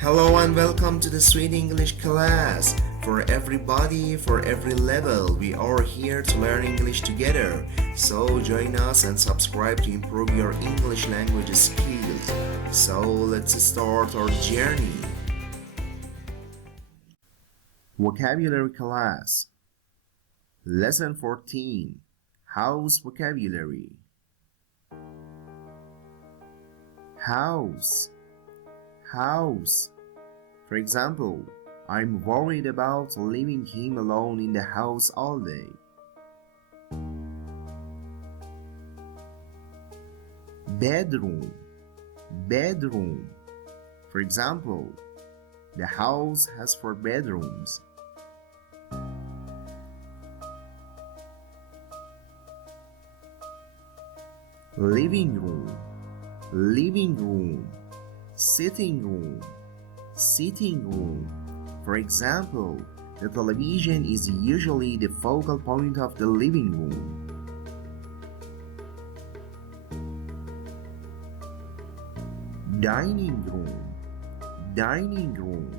Hello and welcome to the Sweet English class. For everybody, for every level, we are here to learn English together. So join us and subscribe to improve your English language skills. So let's start our journey. Vocabulary class. Lesson 14. House vocabulary. House. For example, I'm worried about leaving him alone in the house all day. Bedroom. For example, the house has 4 bedrooms. Living room. Sitting room. For example, the television is usually the focal point of the living room. Dining room.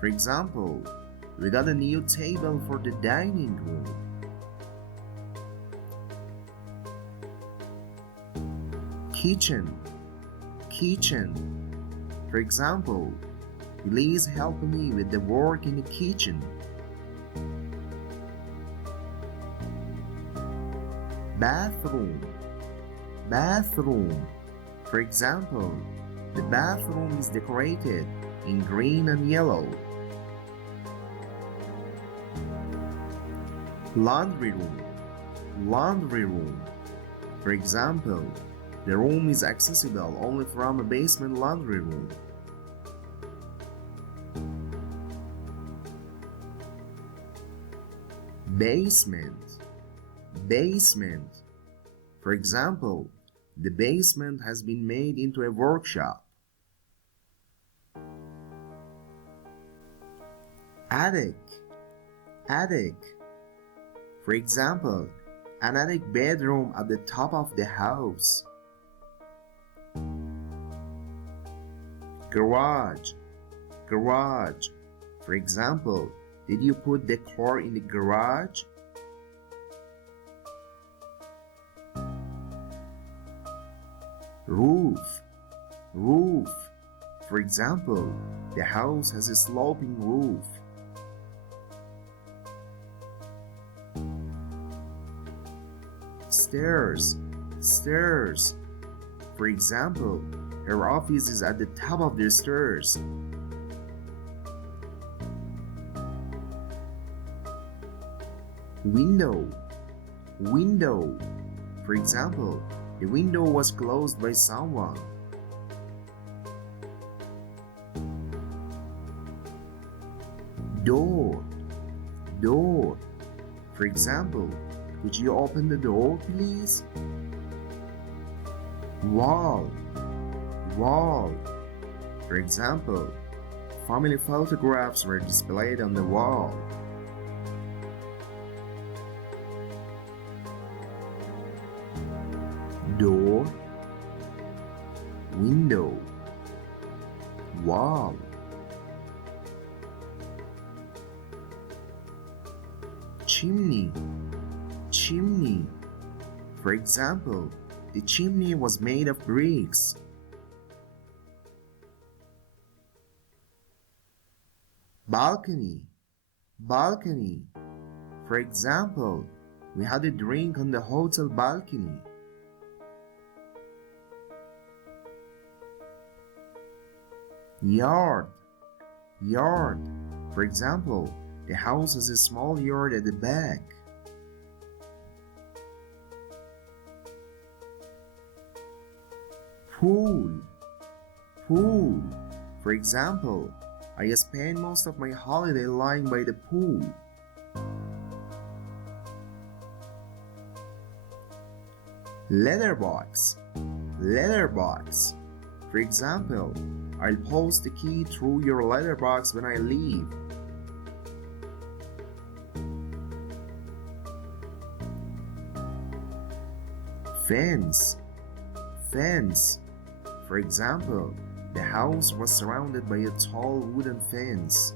For example, we got a new table for the dining room. Kitchen. For example, please help me with the work in the kitchen. Bathroom. For example, the bathroom is decorated in green and yellow. Laundry room. For example, the room is accessible only from a basement laundry room. Basement. For example, the basement has been made into a workshop. Attic. For example, an attic bedroom at the top of the house. Garage. For example, did you put the car in the garage? Roof. For example, the house has a sloping roof. Stairs. For example, her office is at the top of the stairs. Window. For example, the window was closed by someone. Door. For example, could you open the door, please? Wall. For example, family photographs were displayed on the wall. Door, window, wall. Chimney. For example, the chimney was made of bricks. Balcony. For example, we had a drink on the hotel balcony. Yard. For example, the house has a small yard at the back. Pool. For example, I spend most of my holiday lying by the pool. Letterbox. For example, I'll post the key through your letterbox when I leave. Fence. For example, The house was surrounded by a tall wooden fence.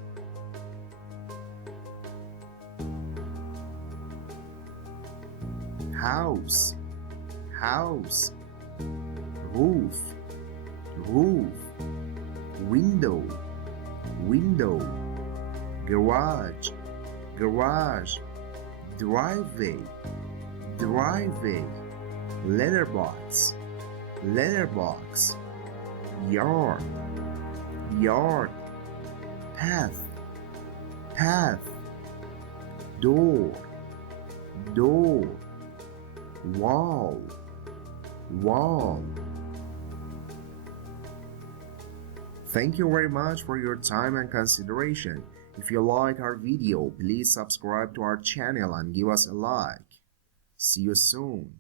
House, house. Roof, roof. Window, window. Garage, garage. Driveway, driveway. Letterbox, letterbox. Yard, yard. Path, path. Door, door. Wall, wall. Thank you very much for your time and consideration. If you like our video, please subscribe to our channel and give us a like. See you soon.